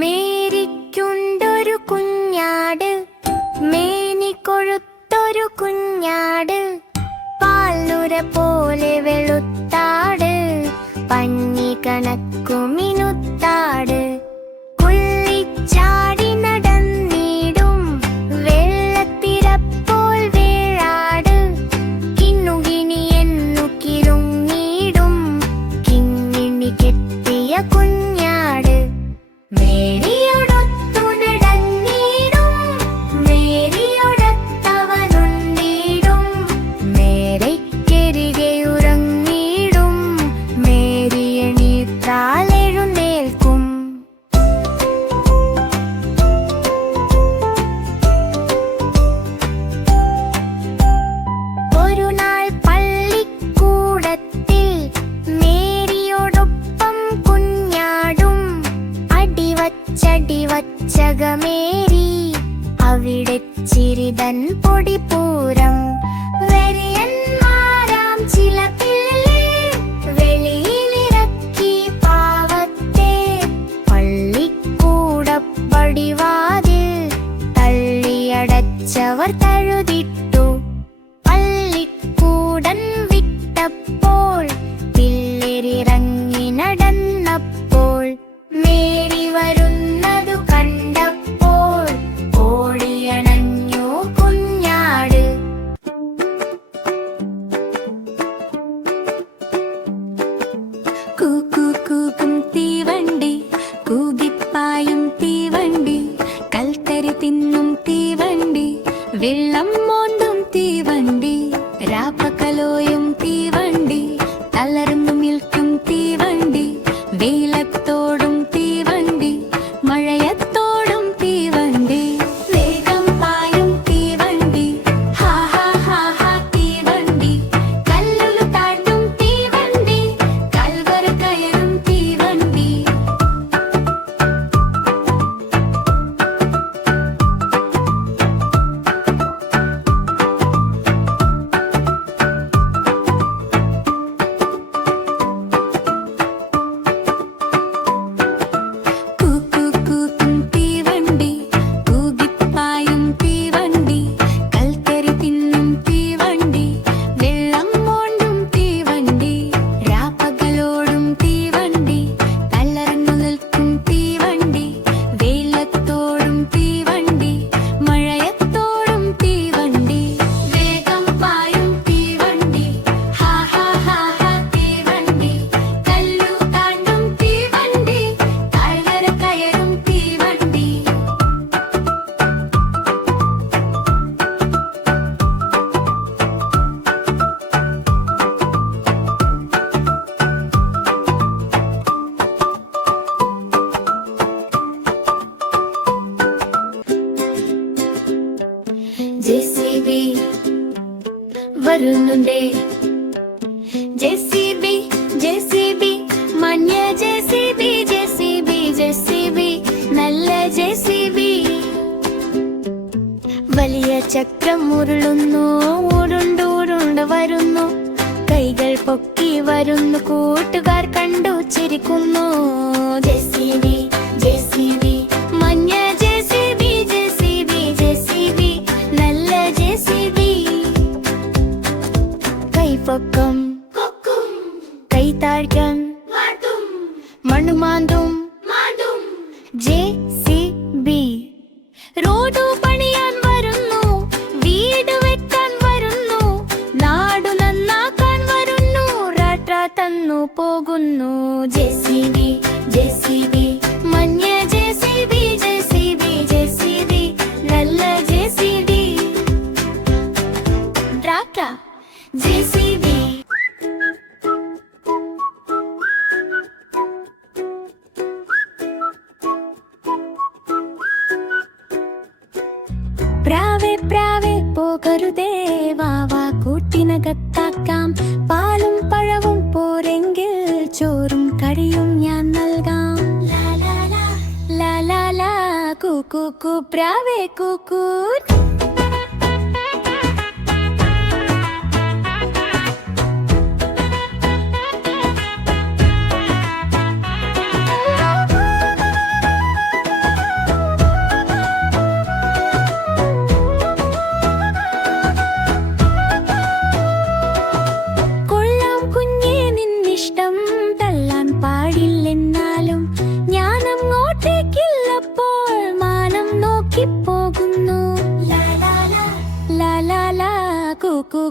മേരിക്കുണ്ടൊരു കുഞ്ഞാട്, മേനി കൊഴുത്തൊരു കുഞ്ഞാട്, പാൽനുര പോലെ വെളുത്താട്, പഞ്ഞി കണക്കു മിനുത്താട്. കുള്ളിച്ചാടി നടന്നിടും വെള്ളത്തിരപ്പോൾ വേഴാട്, കിണ്ണുകിണി എന്നു കിരുങ്ങിടും കിങ്ങിണി കെട്ടിയ കുഞ്ഞാട്. മേരിയോടൊത്തു നടന്നിടും മേരിയോടൊത്തവനുണ്ടിടും, മേരയ്ക്കരികെ ഉറങ്ങിടും മേരി എണീറ്റാലെഴുന്നേൽക്കും. ഒരു നാൾ പള്ളിക്കൂടത്തിൽ മേരിയോടൊപ്പം കുഞ്ഞാടും, അടിവച്ചകമേരി അവിടെ ചിരിതൻ പൊടിപ്പൂരം. വെറിയന്മാരാം ചില പിള്ളേ വെളിയിലിറക്കി പാവത്തെ, പള്ളിക്കൂടപ്പടിവാതിൽ തള്ളിയടച്ചവർ തഴുതിട്ടു. പള്ളിക്കൂടൻ വിട്ടപ്പോൾ പിള്ളേരിറങ്ങി നടന്നപ്പോൾ, മേരി വരുന്നതു കണ്ടപ്പോൾ ഓടിയണഞ്ഞു കുഞ്ഞാട്. കൂക്കും തീവണ്ടി, കൂകിപ്പായും തീവണ്ടി, കൽക്കരി തിന്നും തീവണ്ടി, വെള്ളം മോണ്ടും തീവണ്ടി, രാപ്പകലോയും തീവണ്ടി, തളർന്നു നിൽക്കും തീവണ്ടി, വെയിലത്തോടും തീവണ്ടി, മഴയത്തോടും തീവണ്ടി, വേഗം പായും തീവണ്ടി, ഹാ ഹാ ഹാ ഹാ തീവണ്ടി, കല്ലുകൾ താഴ്ത്തും തീവണ്ടി, കൽവര കയറും തീവണ്ടി. കൂക്കും തീവണ്ടി, കൂകിപ്പായും തീവണ്ടി, കൽക്കരി തിന്നും തീവണ്ടി, വെള്ളം മോണ്ടും തീവണ്ടി, രാപ്പകലോടും തീവണ്ടി, തളർന്നു നിൽക്കും തീവണ്ടി, വെയിലത്തോടും തീവണ്ടി, മഴയത്തോടും തീവണ്ടി, വേഗം പായും തീവണ്ടി, ഹാ ഹാ ഹാ ഹാ തീവണ്ടി, കല്ലു താണ്ടും തീവണ്ടി, താഴ്വര കയറും തീവണ്ടി. ജെസിബി വരുന്നുണ്ടേ, ജെസിബി ജെസിബി, മഞ്ഞ ജെസിബി ജെസിബി ജെസിബി, നല്ല ജെസിബി. വലിയ ചക്രം ഉരുളുന്നു, ഉരുണ്ടുരുണ്ട് വരുന്നു, കൈകൾ പൊക്കി വരുന്നു, കൂട്ടുകാർ കണ്ടു ചിരിക്കുന്നു. ജെസിബി ജെസിബി, മഞ്ഞ ജെസിബി ജെസിബി ജെസിബി, നല്ല ജെസിബി. കൈപ്പൊക്കം കൈ താഴ്ക്കാൻ മണ്ണുമാന്തും ജെസിബി. റോഡു പണിയാൻ വരുന്നു, വീട് വെക്കാൻ വരുന്നു, നാടു നന്നാക്കാൻ വരുന്നു, റാട്ര തന്നു പോകുന്നു. ജെസിബി ജെസിബി, മഞ്ഞ ജെസിബി ജെസിബി ജെസിബി, നല്ല ജെസിബി. റാട്ര ജെസിബി. പ്രാവേ പ്രാവേ പോകരുതേ, വാവാ കൂട്ടിനകത്താക്കാം, പാലും പഴവും പോരെങ്കിൽ ചോറും കറിയും ഞാൻ നൽകാം. ലാ ലാ ലാ ലാ ലാ, കൂക്കൂ പ്രാവേ കൂക്കൂ.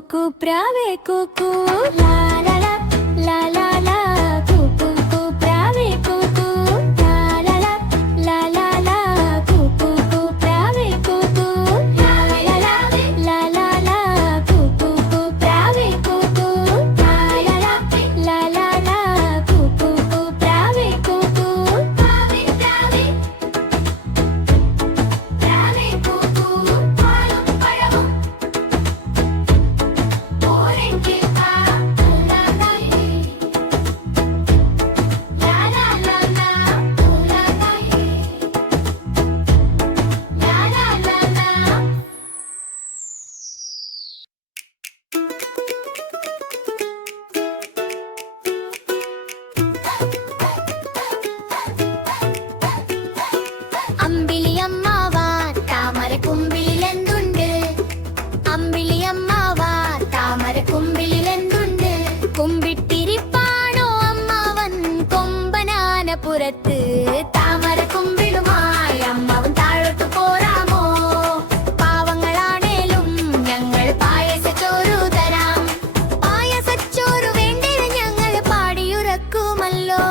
കൂക്കു പ്രാവേ കൂക്കു ലാ ലാ ലാ ലാ ലാ ലാ കൂക്കു കൂ പ്രാവേ കൂക്കു ലാ ലാ ലാ ലാ ലാ ലാ കൂക്കു കൂ പ്രാവേ കൂക്കു ലാ ലാ ലാ ലാ ലാ ലാ കൂക്കു കൂ പ്രാവേ കൂക്കു ലാ ലാ ലാ ലാ ലാ ലാ കൂക്കു കൂ പ്രാവേ കൂക്കു പ്രാവേ പ്രാവേ പ്രാവേ കൂക്കു പാലും പഴവും പോരെങ്കിൽ പാ ലാ ലാ ലാ ലാ ലാ ലാ ലാ ലാ അമ്പിളിയമ്മാവാ താമരക്കുമ്പിളിലെന്തുണ്ട് അമ്പിളിയമ്മാവാ താമരക്കുമ്പിളിലെന്തുണ്ട് കുമ്പിട്ടിരിപ്പാണോ അമ്മാവൻ കൊമ്പനാനപുരത്ത് താമരക്കുമ്പിളുമായി അമ്മാവൻ താഴോട്ട് പോരാമോ പാവങ്ങളാണേലും ഞങ്ങൾ പായസച്ചോറ് തരാം പായസച്ചോറ് വേണ്ടത് ഞങ്ങൾ പാടിയുറക്കുമല്ലോ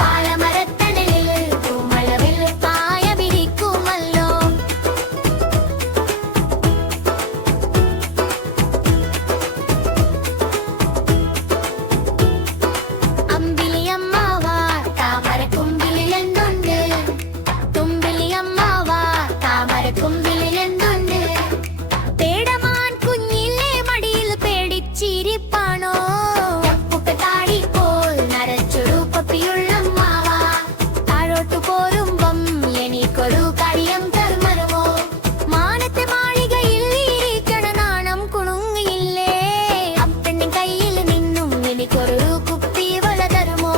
പാലമരത്തണലിൽ പൂമളവിൽ പായ വിരിക്കുമല്ലോ അമ്പിളിയമ്മാവാ താമരക്കുമ്പിളിലെന്തുണ്ട് തുമ്പിളിയമ്മാവാ താമരക്കുമ്പിളിലെന്തുണ്ട് പേടമാൻ കുഞ്ഞിലെ മടിയിൽ പേടിച്ചിരിപ്പാണോ താടി പോൽ നരച്ചൊരു പപ്പിയുള്ളമ്മാവാ താഴോട്ടു പോരുമ്പം എനിക്കൊരു കാര്യം തരുമോ മാനത്തെ മാളികയിൽ ഇരിക്കണ നാണം കുണുങ്ങിയില്ലേ അപ്പെണ്ണിൻ കയ്യിൽ നിന്നും എനിക്കൊരു കുപ്പി വള തരുമോ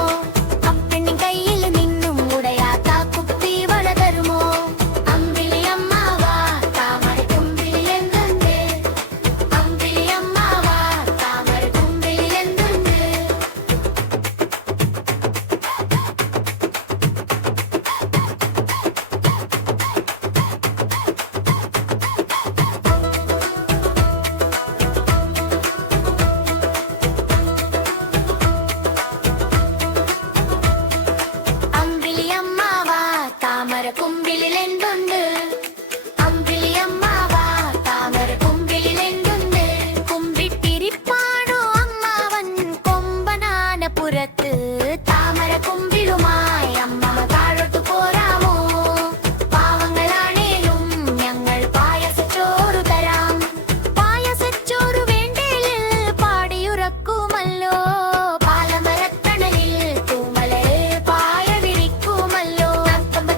അപ്പെണ്ണിൻ കയ്യിൽ നിന്നും ഉടയാത്ത കുപ്പി വള തരുമോ അമ്പിളിയമ്മാവാ താമരക്കുമ്പിളിലെന്തുണ്ട് അമ്പിളിയമ്മാവാ താമരക്കുമ്പിളിലെന്തുണ്ട് അമ്പിളിയമ്മാവാ താമരക്കുമ്പിളിലെന്തുണ്ട് അമ്പിളിയമ്മാവാ താമരക്കുമ്പിളിലെന്തുണ്ട് കുമ്പിട്ടിരിപ്പാണോ അമ്മാവൻ കൊമ്പനാനപുരത്ത് താമരക്കുമ്പിളുമായി അമ്മ താഴോട്ട് പോരാമോ പാവങ്ങളാണേലും ഞങ്ങൾ പായസച്ചോറ് തരാം പായസച്ചോറ് വേണ്ടേലിൽ പാടിയുറക്കുമല്ലോ പാലമരത്തണലിൽ പൂമലയിൽ പായ വിരിക്കുമല്ലോ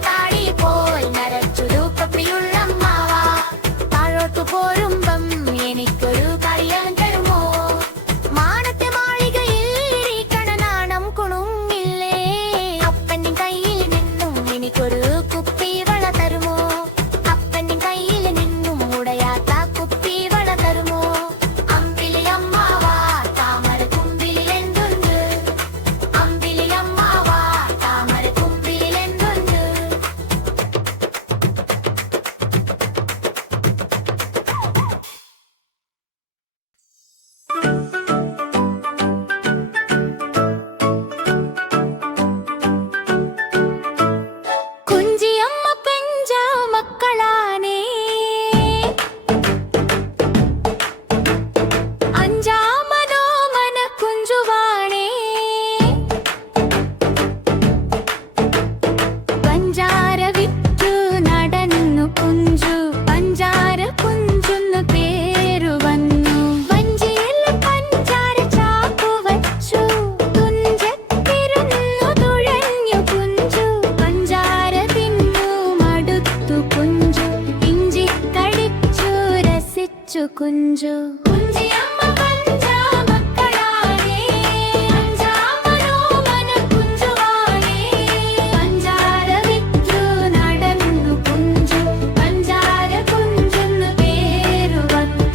താടി പോൽ നരച്ചൊരു പപ്പിയുള്ളമ്മാവാ താഴോട്ടു പോരുമ്പം എനിക്കൊരു കാര്യം തരുമോ മാനത്തെ മാളികയിൽ ഇരിക്കണ നാണം കുണുങ്ങില്ലേ അപ്പന്റെ കയ്യിൽ നിന്നും എനിക്കൊരു കുപ്പി വള തരുമോ അപ്പന്റെ കയ്യിൽ നിന്നും ഉടയാത്ത കുപ്പി വള തരുമോ അമ്പിളിയമ്മാവാ താമരക്കുമ്പിളിലെന്തുണ്ട് അമ്പിളിയമ്മാവാ താമരക്കുമ്പിളിലെന്തുണ്ട് കുഞ്ചിയമ്മ പെഞ്ചാവ് മക്കളാനേ അഞ്ചാമനോ മന കുഞ്ചുവാണേ പഞ്ചാര വിറ്റു നടന്നു കുഞ്ചു പഞ്ചാര കുഞ്ചുന്നു പേരു വന്നു വഞ്ചിയിൽ പഞ്ചാര ചാക്കു വച്ചു തുഞ്ചത്തിരുന്നു തുഴഞ്ഞു കുഞ്ചു പഞ്ചാര തിന്നു മടുത്തു കുഞ്ചു ഇഞ്ചി കടിച്ചു രസിച്ചു കുഞ്ചു കുഞ്ചിയമ്മ പഞ്ചാവ് മക്കളാനേ അഞ്ചാമനോ മന കുഞ്ചുവാണേ പഞ്ചാര വിറ്റു നടന്നു കുഞ്ചു പഞ്ചാര കുഞ്ചുന്നു പേരു വന്നു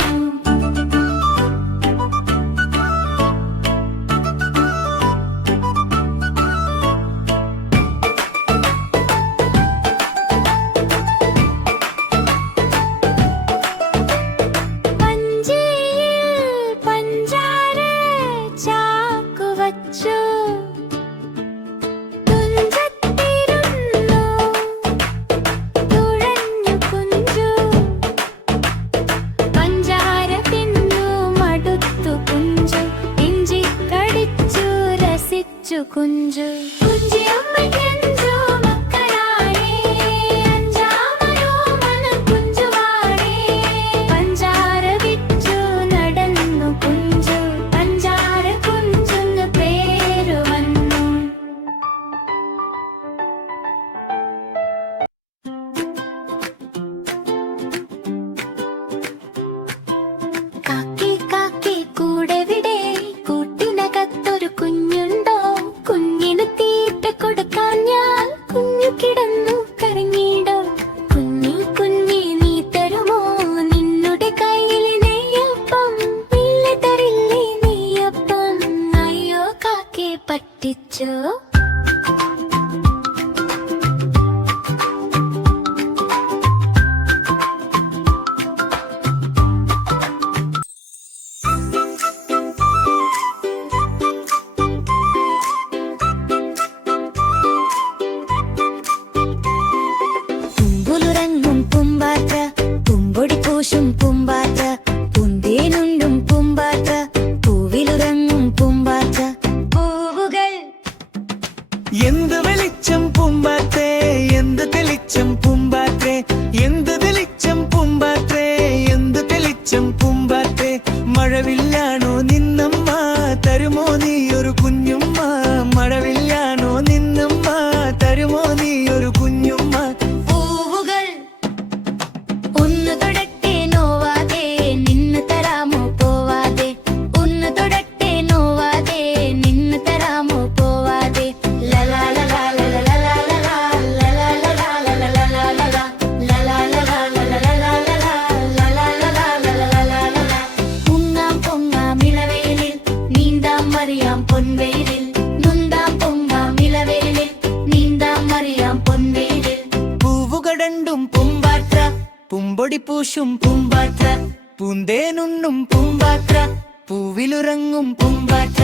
വഞ്ചിയിൽ പൂശും പൂമ്പാറ്റ, പൂന്തേനുണ്ണും പൂമ്പാറ്റ, പൂവിലുറങ്ങും പൂമ്പാറ്റ.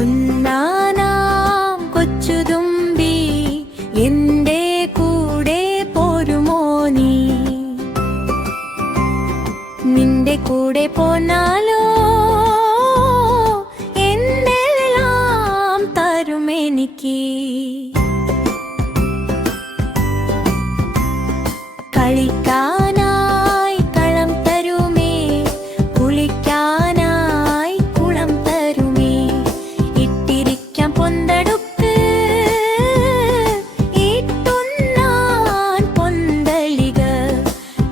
ഒന്നാനാം കൊച്ചുതുമ്പി എന്റെ കൂടെ പോരുമോ നീ? നിന്റെ കൂടെ പോന്നാലോ എന്തെല്ലാം തരുമെനിക്ക്. കളിക്കാനായി കളം തരുമേ, കുളിക്കാനായി കുളം തരുമേ, ഇട്ടിരിക്കാം പൊന്തടുപ്പ്, ഇട്ടുണ്ണാൻ പൊന്തളിക,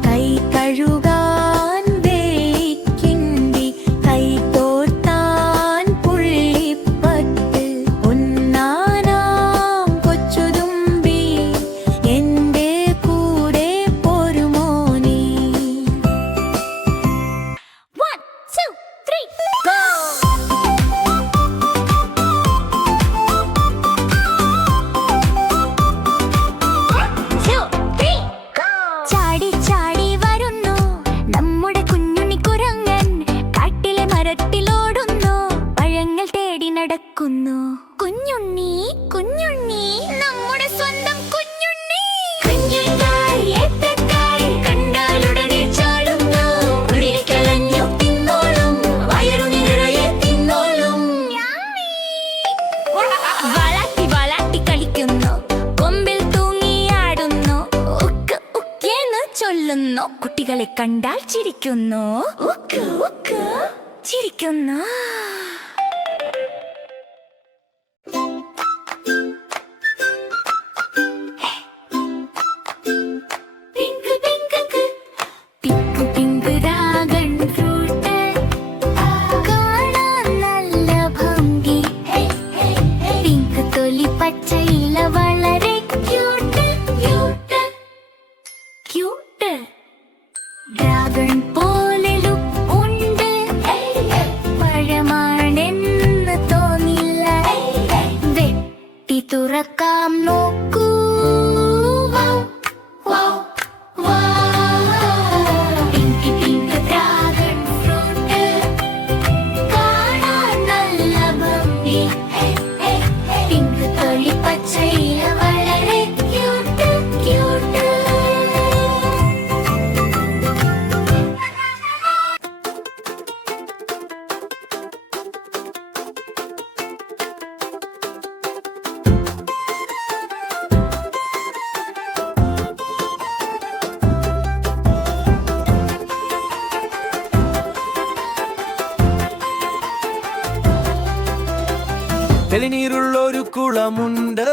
കൈ കഴുകാൻ വേലിക്കിണ്ടി, കൈ തോർത്താൻ പുള്ളിപ്പട്ട്. ഒന്നാനാം കൊച്ചുതുമ്പി എന്റെ കൂടെ പോരുമോ നീ? 1, 2, 3, go! ചാടി ചാടി വരുന്നു നമ്മുടെ കുഞ്ഞുണ്ണി കുരങ്ങൻ, കാട്ടിലെ മരത്തിലോടുന്നു, പഴങ്ങൾ തേടി നടക്കുന്നു. കുഞ്ഞുണ്ണി കുഞ്ഞുണ്ണി നമ്മുടെ സ്വന്തം കുഞ്ഞുണ്ണി. കുഞ്ഞുണ്ണായി ഏത്തക്കായി കണ്ടാലുടനെ ചാടുന്നു, കുടിക്കലഞ്ഞു തിന്നോളും, വയറു നിറയെ തിന്നോളും. വളാട്ടി വളാട്ടി കളിക്കുന്നു, കൊമ്പിൽ തൂങ്ങിയാടുന്നു, ഉക്ക് ഉക്കേന്ന് ചൊല്ലുന്നു, കുട്ടികളെ കണ്ടാൽ ചിരിക്കുന്നു, ഉക്ക് ഉക്ക് ചിരിക്കുന്നു. Pink pink pink pink dragon fruit കാണാൻ നല്ല ഭംഗി, പിങ്ക് തൊലി പച്ചയില വളരെ ക്യൂട്ട് ക്യൂട്ട് ക്യൂട്ട്. ഡ്രാഗൺ പോലെ ലുക്ക് ഉണ്ട്, പഴമാണെന്ന് തോന്നില്ല, വെട്ടി തുറക്കാം നോക്കൂ. പിങ്ക് പിങ്ക് ഡ്രാഗൺ ഫ്രൂട്ട് കാണാൻ നല്ല ഭംഗി, പിങ്ക് തൊലി പച്ചയില വളരെ ക്യൂട്ട് ക്യൂട്ട്. തെളിനീരുള്ളൊരു കുളമുണ്ട്,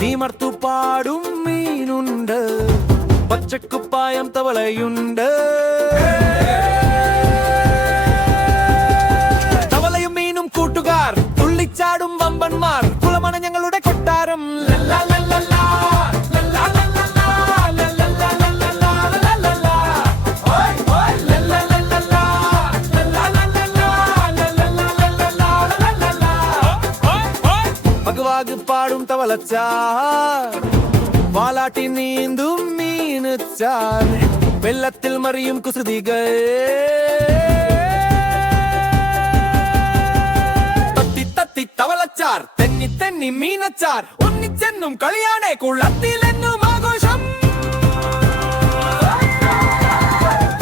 നീമർത്തുപാടും മീനുണ്ട്, പച്ചക്കുപ്പായം തവളയുണ്ട്, തവളയും മീനും കൂട്ടുകാർ, തുള്ളിച്ചാടും വമ്പന്മാർ, കുളമാണ് ഞങ്ങളുടെ കൊട്ടാരം. ലല്ലാ ലല്ലല്ലാ, ലല്ലാ ലല്ലല്ലാ, ലല്ലല്ലാ ലല്ലല്ലാ, ലല്ലല്ലാ. ഓയ് ഓയ് ലല്ലാ ലല്ലല്ലാ, ലല്ലാ ലല്ലല്ലാ, ലല്ലല്ലാ ലല്ലല്ലാ, ലല്ലല്ലാ. ഓയ് ഓയ് പകുവാക് പാടും തവളച്ചാർ, വാലാട്ടി നീന്തും മീനുച്ചാർ, വെള്ളത്തിൽ മറിയും കുസൃതികൾ, തത്തി തത്തി തവളച്ചാർ, തെന്നി തെന്നി മീനച്ചാർ, ഒന്നിച്ചെന്നും കളിയാണേ കുളത്തിലെന്നും ആഘോഷം.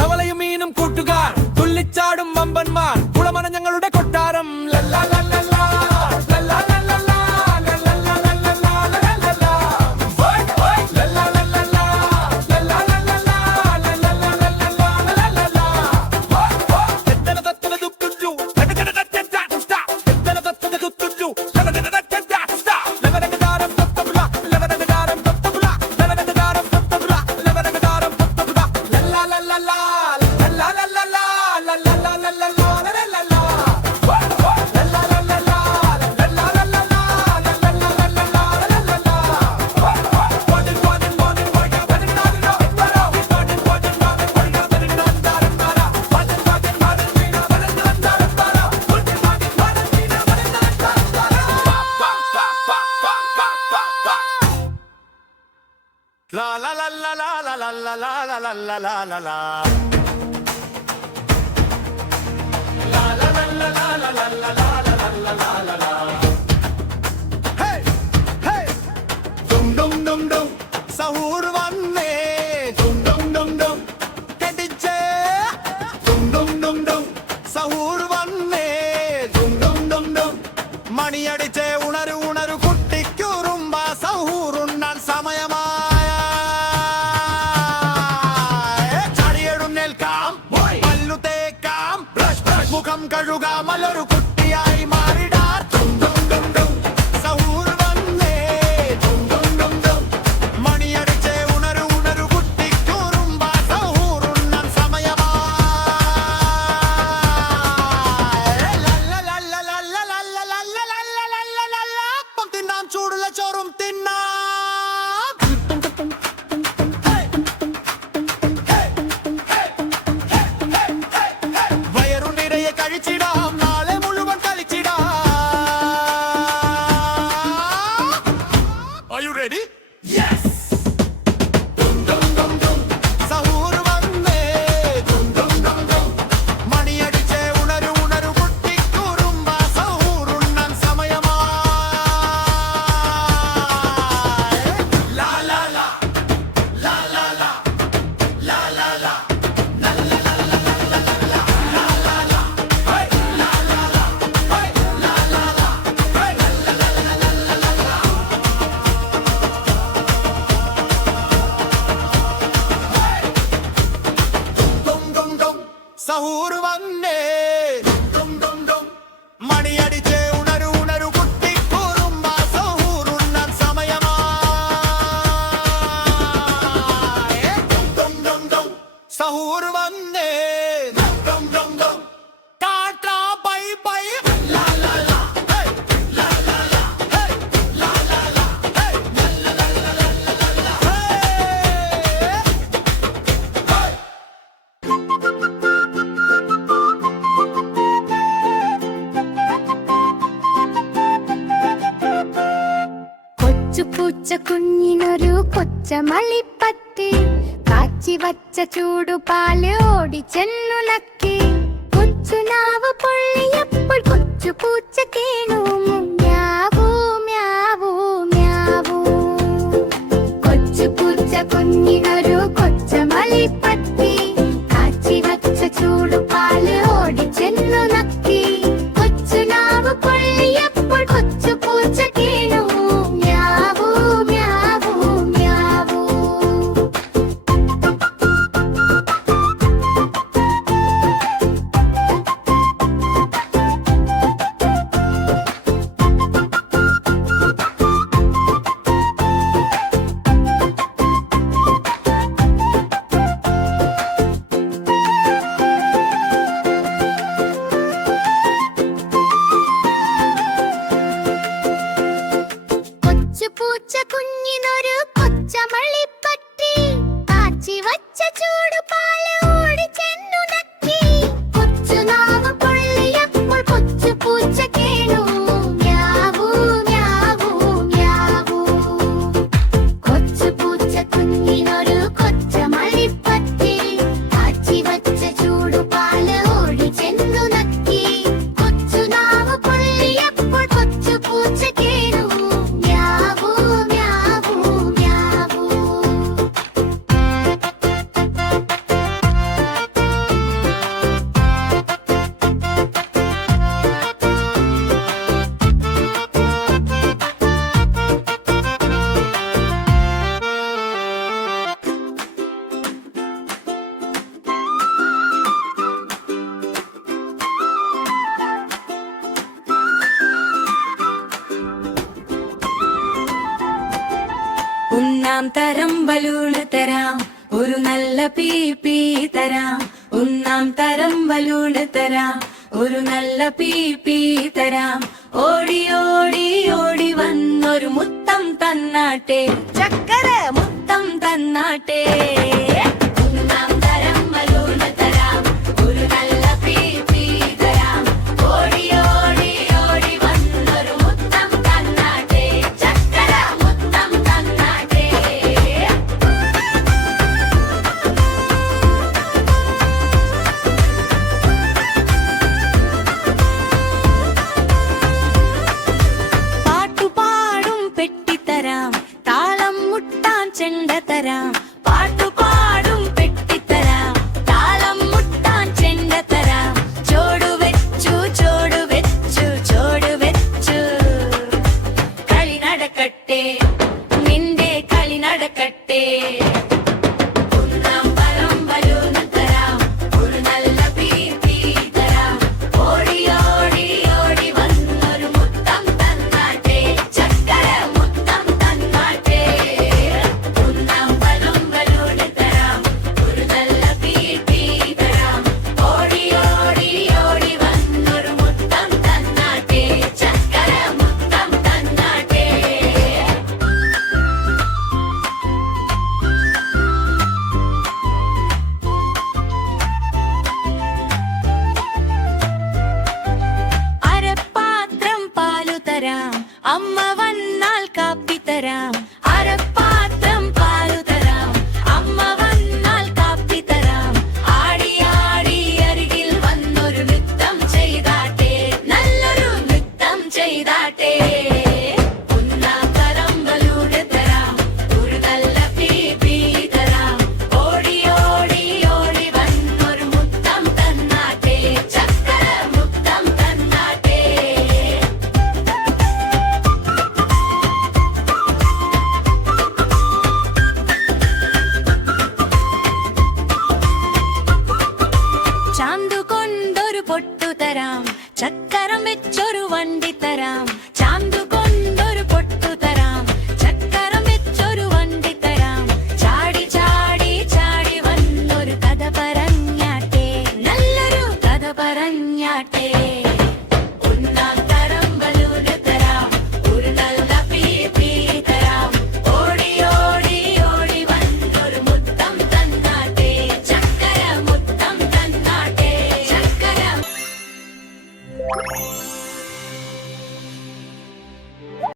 തവളയും മീനും കൂട്ടുകാർ, തുള്ളിച്ചാടും വമ്പന്മാർ, കുളമാണ് ഞങ്ങളുടെ കൊട്ടാരം. ലല്ലാ ലല്ലല്ലാ, ലല്ലാ ലല്ലല്ലാ, ലല്ലല്ലാ ലല്ലല്ലാ, ലല്ലല്ലാ. ഓയ് ഓയ് ലല്ലാ ലല്ലല്ലാ, ലല്ലാ ലല്ലല്ലാ, ലല്ലല്ലാ ലല്ലല്ലാ, ലല്ലല്ലാ. ഓയ് ഓയ് തെത്തന തെത്തന ദുക്കുജു, തെത്തന തെത്തന ടാ, തെത്തന തെത്തന ദുക്കുജു, തെത്തന തെത്തന ടാ, ലവനഗദാരം തത്തബുല, ലവനഗദാരം തത്തബുല, ലവനഗദാരം La la la la la la la la la la la la la la la. La la la la la la la la la la la la la. Hey hey. Dum dum dum dum. Sahur vanne. Dum dum dum dum. Kediche. Dum dum dum dum. Sahur vanne. Dum dum dum dum. Mani adiche unaru unaru kuttikku rumba sahur unnan samayama. മുഖം കഴുകാമലൊരു കുട്ടിയായി മാറിടാർ സഹൂർ വന്നേ മണിയടിച്ചേ ഉണരു ഉണരു കുട്ടിക്കൂറുമ്പ സഹൂറുണ്ണൻ സമയമാ അപ്പം തിന്നാം ചൂടുള്ള ചോറും തിന്നാം കഴിച്ചിടാം നാളെ മുഴുവൻ കളിച്ചിടാം Are you ready? Yes! Dum dum dum dum. Zahoor വന്നേ dum dum dum dum. മണിയടിച്ചേ ഉണരു ഉണരു കുട്ടിക്കൂറുമ്പ സഹൂറുണ്ണൻ സമയമാ ലാ ലാ ലാ ലാ ലാ ലാ ലാ ലാ ലാ. സഹൂർ വന്നേ മണിയടിച്ചേ ഉണരു ഉണരു കുട്ടിക്കൂറുമ്പ സഹൂറുണ്ണൻ സമയമാ സഹൂർ വന്നേ ടാറ്റാ ബൈ ബൈ ലാ ലാ ലാ ഹേ ലാ ലാ ലാ ഹേ ലാ ലാ ലാ ഹേ ലാ ലാ ലാ ഹേ കൊച്ചുപൂച്ച കുഞ്ഞിനൊരു കൊച്ചമളിപ്പത്തി കാച്ചി വച്ച ചൂടുപാല് ഓടിച്ചെന്നു നക്കി കൊച്ചുനാവ് പൊള്ളിയപ്പോൾ കൊച്ചുപൂച്ച കേണു മ്യാവൂ മ്യാവൂ മ്യാവൂ കൊച്ചുപൂച്ച കുഞ്ഞിനൊരു കൊച്ചമളിപ്പത്തി കാച്ചി വച്ച ചൂടുപാല് ഓടിച്ചെന്നു നക്കി കൊച്ചുനാവ് പൊള്ളിയപ്പോൾ കൊച്ചുപൂച്ച കേണു മ്യാവൂ മ്യാവൂ മ്യാവൂ കൊച്ചുപൂച്ച കുഞ്ഞിനൊരു കൊച്ചമളിപ്പറ്റി കാച്ചി വച്ച ചൂടുപാല് ഓടിച്ചെന്നു നക്കി കൊച്ചുനാവ് പൊള്ളിയപ്പോൾ കൊച്ചുപൂച്ച കേണു മ്യാവൂ മ്യാവൂ മ്യാവൂ കൊച്ചുപൂച്ച കുഞ്ഞിനൊരു കൊച്ചമളിപ്പറ്റി കാച്ചി വച്ച ചൂടുപാല് ഓടിച്ചെന്നു നക്കി കൊച്ചുനാവ് പൊള്ളിയപ്പോൾ കൊച്ചുപൂച്ച കേണു മ്യാവൂ മ്യാവൂ മ്യാവൂ ഒന്നാം തരം ബലൂണ് തരാം ഒരു നല്ല പീ തരാം ഒന്നാം തരം ബലൂണ് തരാം, ഒരു നല്ല പീപ്പി തരാം. ഓടി ഓടി ഓടി വന്നൊരു മുത്തം തന്നാട്ടെ, ചക്കര മുത്തം തന്നാട്ടെ.